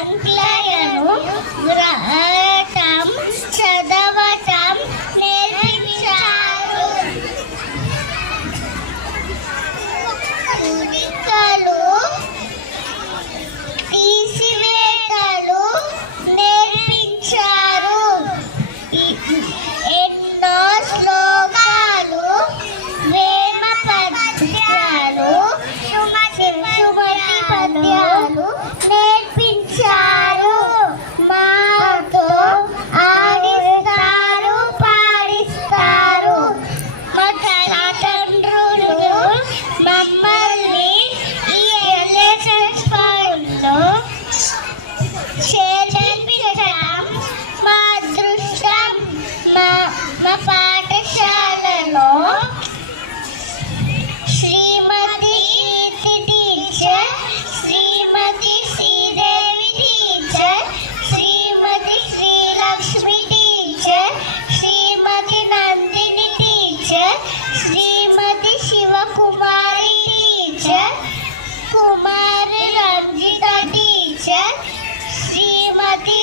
అంకెలను వ్రాయటం చదవటం నేర్పించారు. కుడికలు తీసివేతలు నేర్పించారు. ఎన్నో శ్లోకాలు వేమ పద్యాలు సుమతి పద్యాలు నేర్పించారు. మాతో ఆడిస్తారు పాడిస్తారు. మా తల్లిదండ్రులు మమ్మల్ని ఈ ఎల్ఎస్ఎస్ పాఠంలో చేర్పించడం మా అదృష్టం. మా పాఠశాలలో శ్రీమతి కీర్తి టీచర్, శ్రీమతి శ్రీదేవి టీచర్, శ్రీమతి శ్రీలక్ష్మి టీచర్, శ్రీమతి నందిని టీచర్, శ్రీమతి శివకుమారి టీచర్, కుమారి రంజిత టీచర్, శ్రీమతి